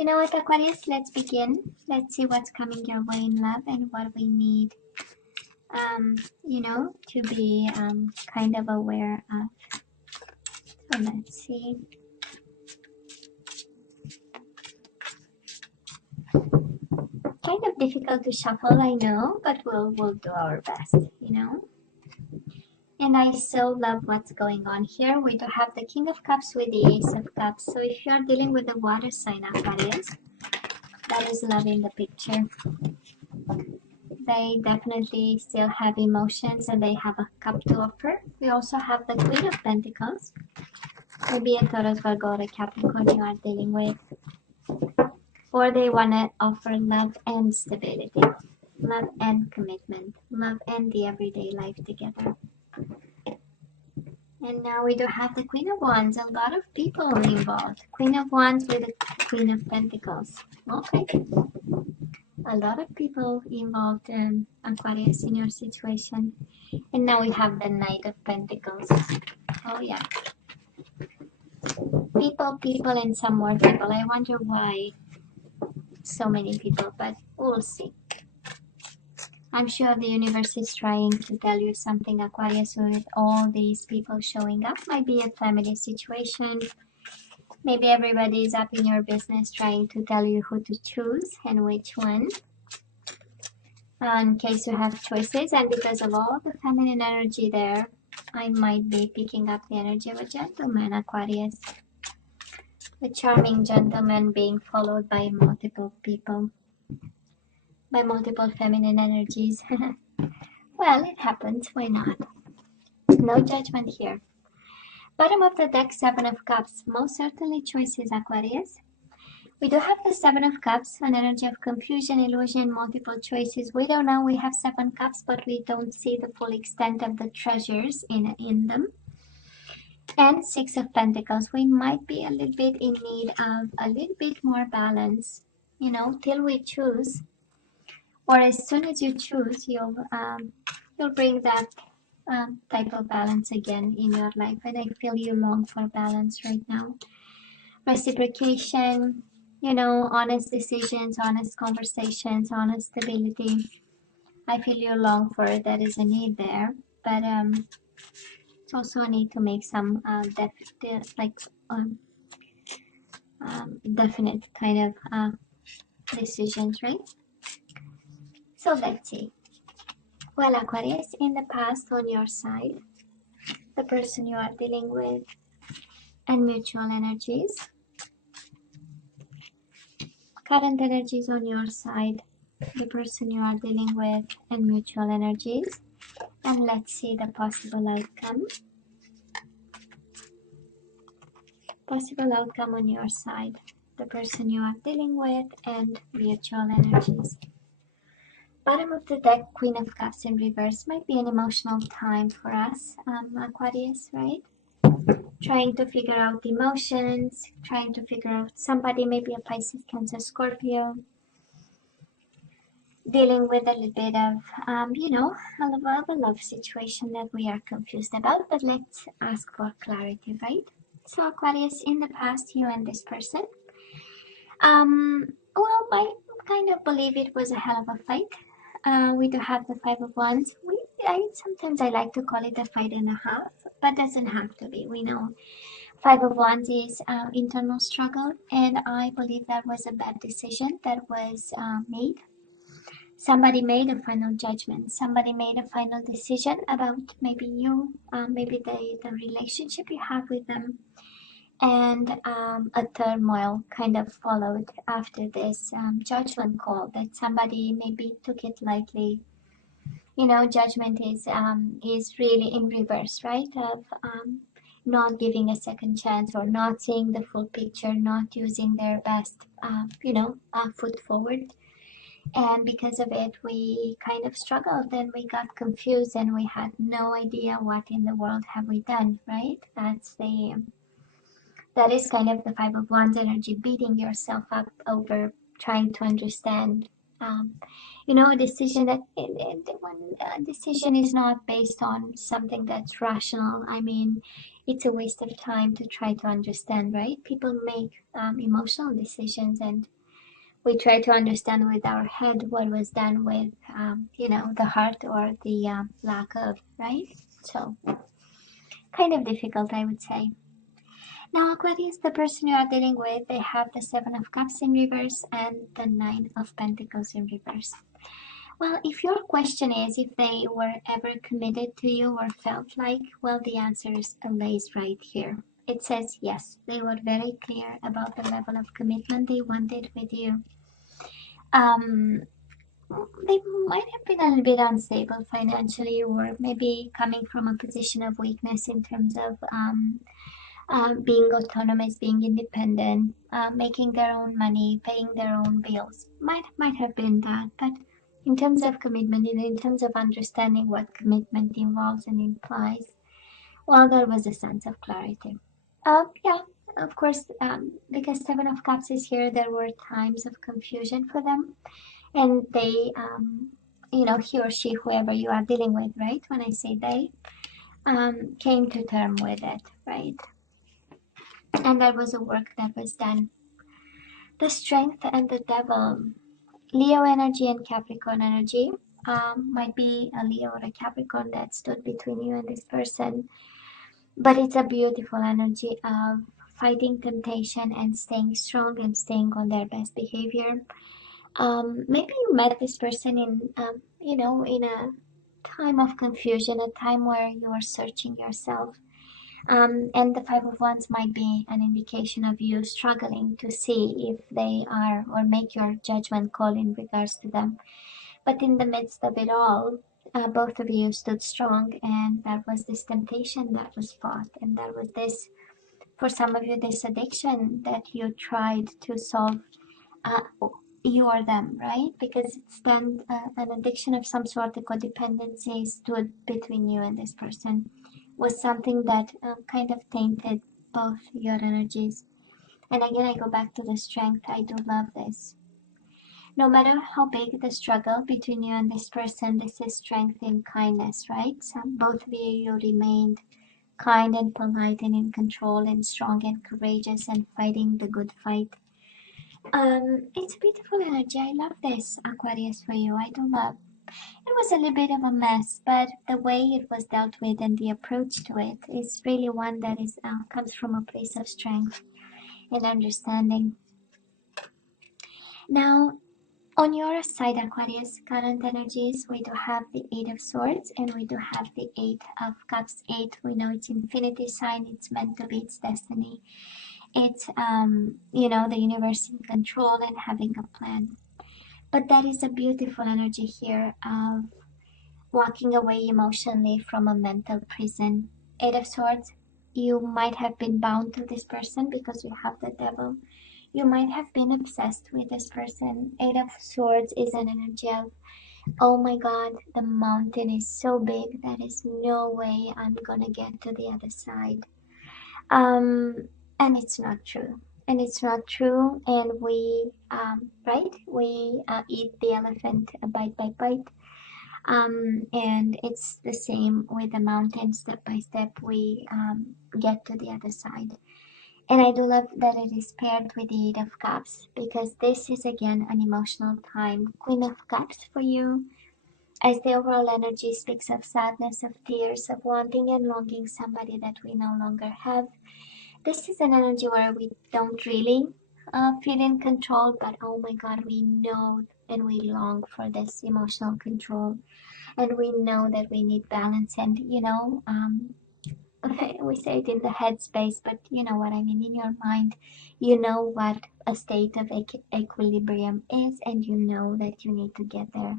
You know what, Aquarius, let's begin. Let's see what's coming your way in love and what we need, you know, to be kind of aware of. So let's see. Kind of difficult to shuffle, I know, but we'll do our best, you know. And I so love what's going on here. We do have the King of Cups with the Ace of Cups. So if you are dealing with a water sign, Aquarius, that is love in the picture. They definitely still have emotions and they have a cup to offer. We also have the Queen of Pentacles. Maybe a Taurus, Virgo, or a Capricorn you are dealing with. Or they want to offer love and stability. Love and commitment. Love and the everyday life together. And now we do have the Queen of Wands. A lot of people involved. Queen of Wands with the Queen of Pentacles. Okay. A lot of people involved, Aquarius, in your situation. And now we have the Knight of Pentacles. Oh yeah. People, and some more people. I wonder why so many people, but we'll see. I'm sure the universe is trying to tell you something, Aquarius, with all these people showing up. Might be a family situation. Maybe everybody is up in your business trying to tell you who to choose and which one. In case you have choices, and because of all the feminine energy there, I might be picking up the energy of a gentleman, Aquarius. A charming gentleman being followed by multiple people. By multiple feminine energies. Well, it happens, why not? No judgment here. Bottom of the deck, Seven of Cups. Most certainly choices, Aquarius. We do have the Seven of Cups, an energy of confusion, illusion, multiple choices. We don't know, we have Seven Cups, but we don't see the full extent of the treasures in them. And Six of Pentacles. We might be a little bit in need of a little bit more balance, you know, till we choose. Or as soon as you choose, you'll bring that type of balance again in your life. And I feel you long for balance right now. Reciprocation, you know, honest decisions, honest conversations, honest stability. I feel you long for it. That is a need there. But it's also a need to make some definite kind of decisions, right? So let's see. Well, Aquarius, in the past on your side, the person you are dealing with, and mutual energies. Current energies on your side, the person you are dealing with, and mutual energies. And let's see the possible outcome. Possible outcome on your side, the person you are dealing with, and mutual energies. Bottom of the deck, Queen of Cups in reverse. Might be an emotional time for us, Aquarius, right? Trying to figure out emotions, trying to figure out somebody, maybe a Pisces, Cancer, Scorpio. Dealing with a little bit of, you know, a love situation that we are confused about. But let's ask for clarity, right? So Aquarius, in the past, you and this person, well, I kind of believe it was a hell of a fight. We do have the Five of Wands. Sometimes I like to call it a fight and a half, but doesn't have to be. We know Five of Wands is internal struggle, and I believe that was a bad decision that was made. Somebody made a final judgment. Somebody made a final decision about maybe you, maybe the relationship you have with them. And a turmoil kind of followed after this judgment call that somebody maybe took it lightly. You know, judgment is really in reverse, right? Of not giving a second chance or not seeing the full picture, not using their best, foot forward. And because of it, we kind of struggled and we got confused and we had no idea what in the world have we done, right? That is kind of the Five of Wands energy, beating yourself up over trying to understand you know, a decision that when a decision is not based on something that's rational. I mean, it's a waste of time to try to understand, right? People make emotional decisions, and we try to understand with our head what was done with, you know, the heart or the lack of, right? So, kind of difficult, I would say. Now, Aquarius, the person you are dealing with, they have the Seven of Cups in reverse and the Nine of Pentacles in reverse. Well, if your question is if they were ever committed to you or felt like, well, the answer lays right here. It says yes, they were very clear about the level of commitment they wanted with you. They might have been a little bit unstable financially, or maybe coming from a position of weakness in terms of being autonomous, being independent, making their own money, paying their own bills. Might have been that, but in terms of commitment, in terms of understanding what commitment involves and implies, well, there was a sense of clarity. Yeah, of course, because Seven of Cups is here, there were times of confusion for them, and they, you know, he or she, whoever you are dealing with, right? When I say they, came to term with it, right? And there was a work that was done. The Strength and the Devil, Leo energy and Capricorn energy. Might be a Leo or a Capricorn that stood between you and this person, but it's a beautiful energy of fighting temptation and staying strong and staying on their best behavior. Maybe you met this person in, you know, in a time of confusion, a time where you are searching yourself. And the Five of Wands might be an indication of you struggling to see if they are, or make your judgment call in regards to them. But in the midst of it all, both of you stood strong, and there was this temptation that was fought, and there was this, for some of you, this addiction that you tried to solve. Uh, you or them, right? Because it's then an addiction of some sort, a codependency stood between you and this person, was something that kind of tainted both your energies. And again, I go back to the Strength. I do love this. No matter how big the struggle between you and this person, this is strength in kindness, right? So both of you remained kind and polite and in control and strong and courageous and fighting the good fight. It's a beautiful energy. I love this, Aquarius, for you. I do love. It was a little bit of a mess, but the way it was dealt with and the approach to it is really one that is comes from a place of strength and understanding. Now, on your side, Aquarius, current energies, we do have the Eight of Swords and we do have the Eight of Cups. Eight, we know it's infinity sign, it's meant to be, it's destiny. It's, you know, the universe in control and having a plan. But that is a beautiful energy here of walking away emotionally from a mental prison. Eight of Swords, you might have been bound to this person because you have the Devil. You might have been obsessed with this person. Eight of Swords is an energy of, oh my God, the mountain is so big, there is no way I'm gonna get to the other side. And it's not true. And it's not true. And we, right? We eat the elephant bite by bite. And it's the same with the mountain. Step by step, we get to the other side. And I do love that it is paired with the Eight of Cups, because this is again an emotional time. Queen of Cups for you, as the overall energy speaks of sadness, of tears, of wanting and longing somebody that we no longer have. This is an energy where we don't really feel in control, but oh my God, we know and we long for this emotional control. And we know that we need balance, and you know, we say it in the headspace, but you know what I mean, in your mind, you know what a state of equilibrium is, and you know that you need to get there.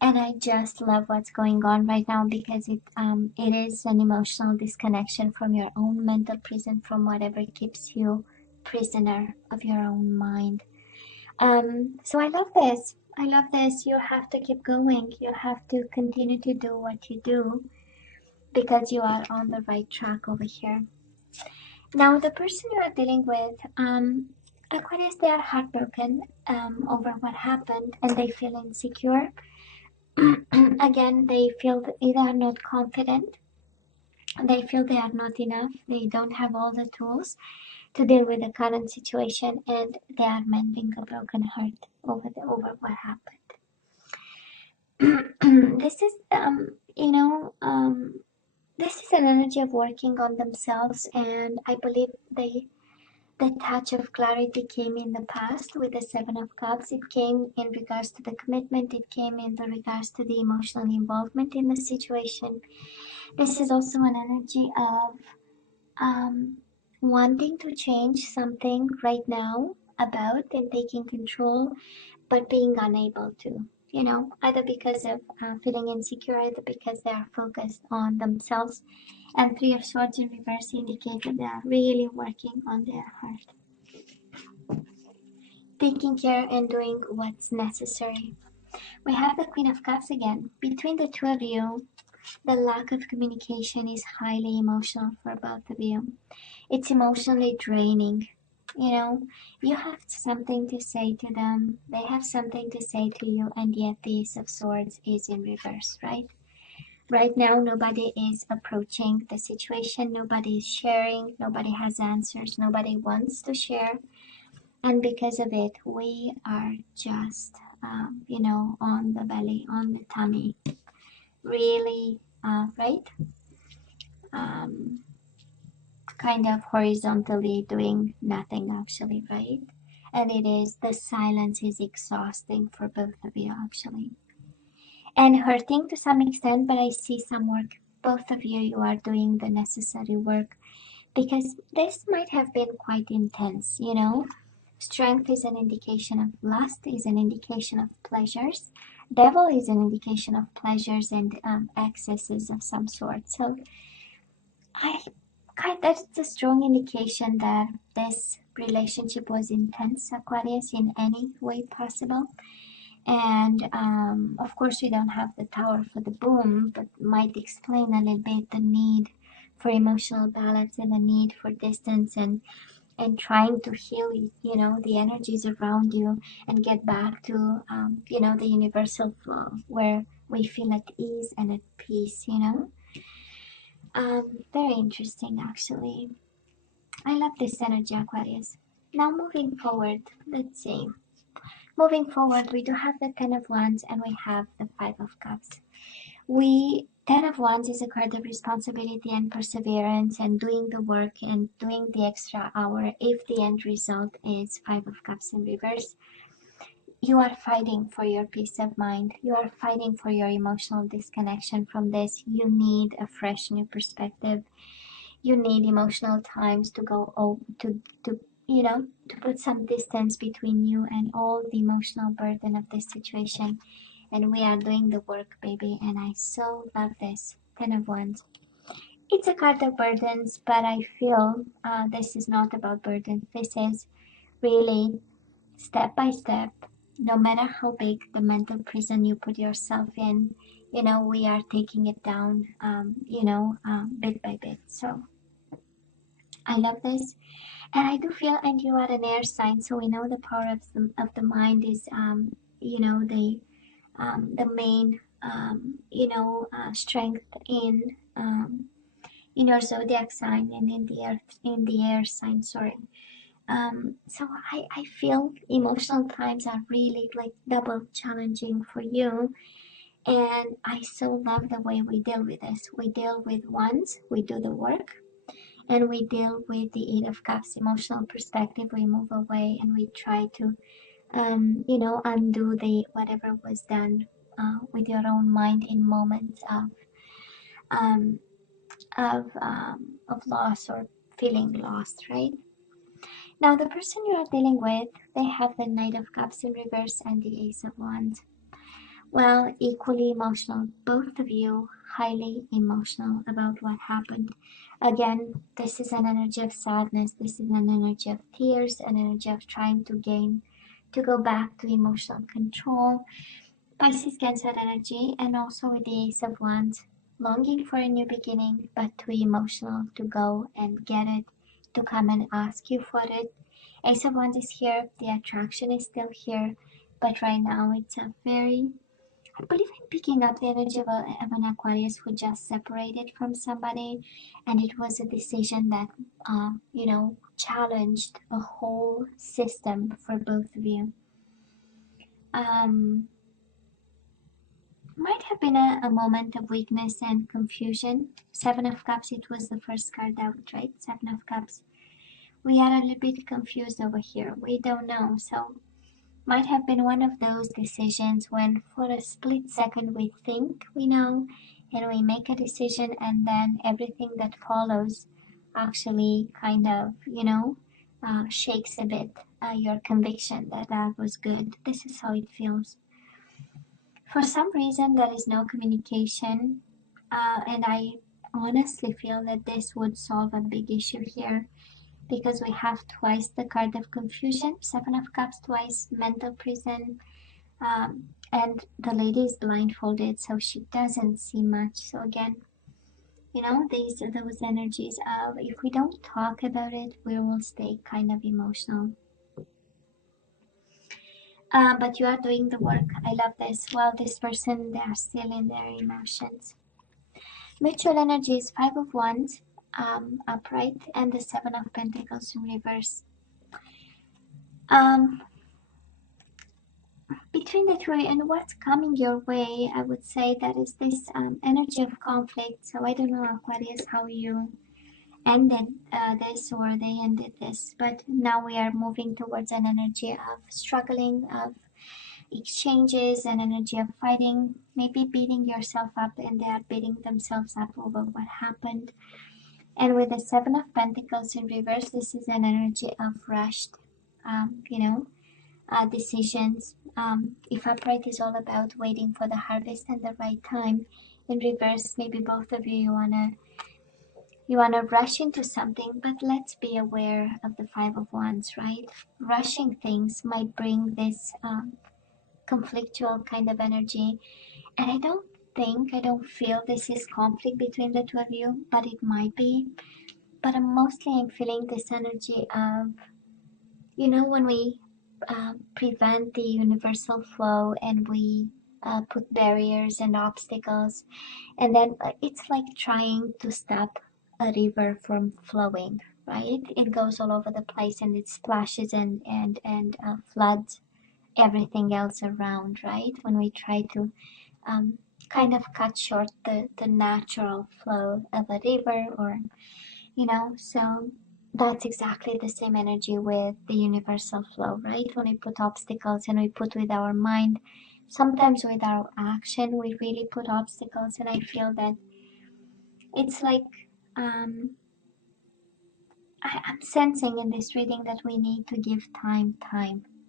And I just love what's going on right now, because it is an emotional disconnection from your own mental prison, from whatever keeps you prisoner of your own mind. So I love this. I love this. You have to keep going. You have to continue to do what you do, because you are on the right track over here. Now, the person you are dealing with, Aquarius, they are heartbroken over what happened, and they feel insecure. Again, they feel that they are not confident. They feel they are not enough. They don't have all the tools to deal with the current situation, and they are mending a broken heart over what happened. This is this is an energy of working on themselves, and I believe the touch of clarity came in the past with the Seven of Cups. It came in regards to the commitment. It came in the regards to the emotional involvement in the situation. This is also an energy of wanting to change something right now about and taking control, but being unable to. Either because of feeling insecure, either because they are focused on themselves. And Three of Swords in reverse indicate that they are really working on their heart, taking care and doing what's necessary. We have the Queen of Cups again. Between the two of you, the lack of communication is highly emotional for both of you. It's emotionally draining. You have something to say to them, they have something to say to you, and yet the Ace of Swords is in reverse, right? Right now, nobody is approaching the situation, nobody is sharing, nobody has answers, nobody wants to share. And because of it, we are just, on the belly, on the tummy, really, right? Kind of horizontally doing nothing, actually, right? And the silence is exhausting for both of you, actually. And hurting to some extent, but I see some work. Both of you are doing the necessary work, because this might have been quite intense, Strength is an indication of lust, is an indication of pleasures. Devil is an indication of pleasures and excesses of some sort. So that's a strong indication that this relationship was intense, Aquarius, in any way possible. And of course, we don't have the Tower for the boom, but might explain a little bit the need for emotional balance and the need for distance and trying to heal, the energies around you and get back to, the universal flow where we feel at ease and at peace, Very interesting, actually. I love this energy, Aquarius. Now moving forward, let's see. Moving forward, we do have the Ten of Wands and we have the Five of Cups. Ten of Wands is a card of responsibility and perseverance and doing the work and doing the extra hour if the end result is Five of Cups in reverse. You are fighting for your peace of mind. You are fighting for your emotional disconnection from this. You need a fresh new perspective. You need emotional times to go to put some distance between you and all the emotional burden of this situation. And we are doing the work, baby, and I so love this. Ten of Wands. It's a card of burdens, but I feel this is not about burdens. This is really step by step. No matter how big the mental prison you put yourself in, we are taking it down, bit by bit. So I love this. And I do feel, and you are an air sign, so we know the power of the mind is, the main, strength in your zodiac sign and in the air sign. Sorry. So I feel emotional times are really like double challenging for you. And I so love the way we deal with this. We deal with wands, we do the work, and we deal with the Eight of Cups emotional perspective. We move away and we try to, undo the whatever was done with your own mind in moments um, of loss or feeling lost, right? Now, the person you are dealing with, they have the Knight of Cups in reverse and the Ace of Wands. Well, equally emotional, both of you highly emotional about what happened. Again, this is an energy of sadness, this is an energy of tears, an energy of trying to go back to emotional control. Pisces, Cancer energy, and also with the Ace of Wands, longing for a new beginning, but too emotional to go and get it, to come and ask you for it. Ace of Wands is here, the attraction is still here, but right now it's a very, I believe I'm picking up the energy of an Aquarius who just separated from somebody, and it was a decision that, you know, challenged a whole system for both of you. Might have been a moment of weakness and confusion. Seven of Cups, it was the first card out, right? Seven of Cups. We are a little bit confused over here. We don't know. So might have been one of those decisions when for a split second we think we know and we make a decision, and then everything that follows actually kind of, you know, shakes a bit your conviction that that was good. This is how it feels. For some reason there is no communication, and I honestly feel that this would solve a big issue here, because we have twice the card of confusion, Seven of Cups, twice mental prison, and the lady is blindfolded, so she doesn't see much. So again, you know, those energies of, if we don't talk about it, we will stay kind of emotional. But you are doing the work. I love this. While this person, they are still in their emotions. Mutual energy is Five of Wands, upright, and the Seven of Pentacles in reverse. Between the three and what's coming your way, I would say that is this energy of conflict. So I don't know, Aquarius, how you ended this or they ended this, but now we are moving towards an energy of struggling, of exchanges, an energy of fighting, maybe beating yourself up, and they are beating themselves up over what happened. And with the Seven of Pentacles in reverse, this is an energy of rushed, you know, decisions. If upright is all about waiting for the harvest and the right time, in reverse, maybe both of you wanna rush into something, but let's be aware of the Five of Wands, right? Rushing things might bring this conflictual kind of energy, and I don't feel this is conflict between the two of you, but it might be. But I'm feeling this energy of, you know, when we prevent the universal flow and we put barriers and obstacles, and then it's like trying to stop a river from flowing, right? It goes all over the place and it splashes and floods everything else around, right? When we try to kind of cut short the natural flow of a river, or, you know, so that's exactly the same energy with the universal flow, right? When we put obstacles and we put with our mind, sometimes with our action, we really put obstacles, and I feel that it's like I'm sensing in this reading that we need to give time.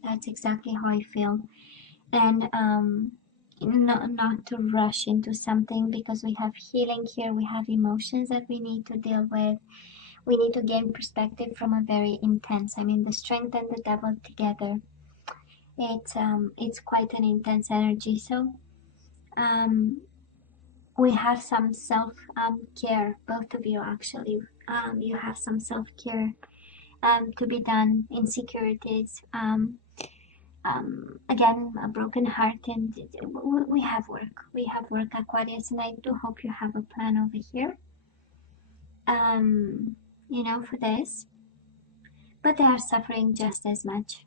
That's exactly how I feel. And not to rush into something, because we have healing here, we have emotions that we need to deal with. We need to gain perspective from a very intense, I mean, the Strength and the Devil together, it's quite an intense energy. So we have some self care, both of you actually. You have some self care to be done. Insecurities, again, a broken heart, and we have work. We have work, Aquarius, and I do hope you have a plan over here. You know, for this, but they are suffering just as much.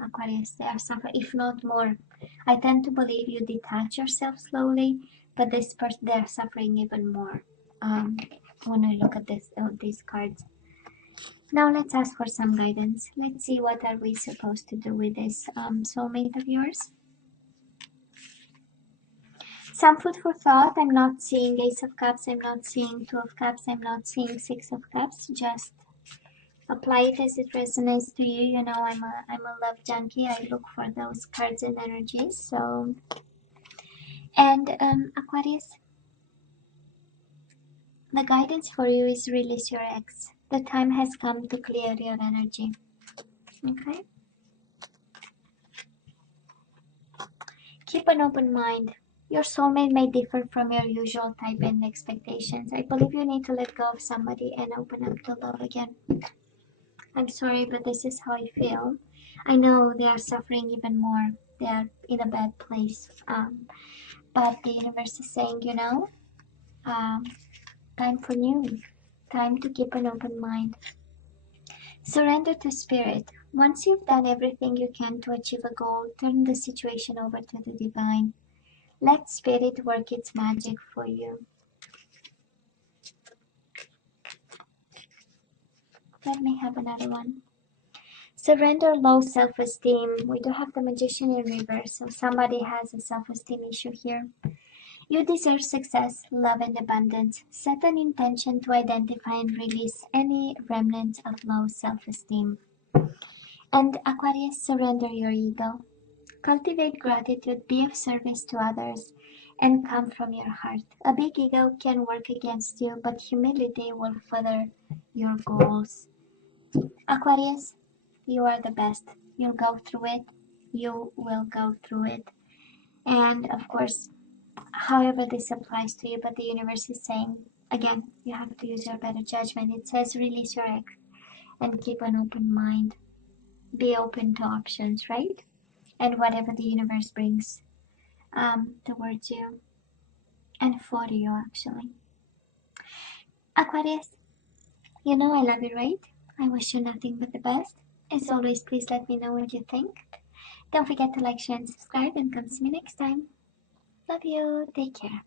Aquarius, they are suffering, if not more. I tend to believe you detach yourself slowly, but this person, they are suffering even more. When I look at these cards. Now let's ask for some guidance. Let's see, what are we supposed to do with this soulmate of yours? Some food for thought. I'm not seeing Ace of Cups, I'm not seeing Two of Cups, I'm not seeing Six of Cups. Just apply it as it resonates to you. You know, I'm a love junkie. I look for those cards and energies. So, and Aquarius, the guidance for you is release your ex. The time has come to clear your energy. Okay? Keep an open mind. Your soulmate may differ from your usual type and expectations. I believe you need to let go of somebody and open up to love again. I'm sorry, but this is how I feel. I know they are suffering even more. They are in a bad place. But the universe is saying, um, time for new. Time to keep an open mind. Surrender to spirit. Once you've done everything you can to achieve a goal, turn the situation over to the divine. Let spirit work its magic for you. Let me have another one. Surrender low self-esteem. We do have the Magician in reverse, so somebody has a self-esteem issue here. You deserve success, love, and abundance. Set an intention to identify and release any remnants of low self-esteem. And Aquarius, surrender your ego. Cultivate gratitude, be of service to others, and come from your heart. A big ego can work against you, but humility will further your goals. Aquarius, you are the best. You'll go through it. You will go through it. And of course, however this applies to you, but the universe is saying, again, you have to use your better judgment. It says release your ex and keep an open mind. Be open to options, right? And whatever the universe brings towards you and for you, actually. Aquarius, you know I love you, right? I wish you nothing but the best. As always, please let me know what you think. Don't forget to like, share, and subscribe, and come see me next time. Love you. Take care.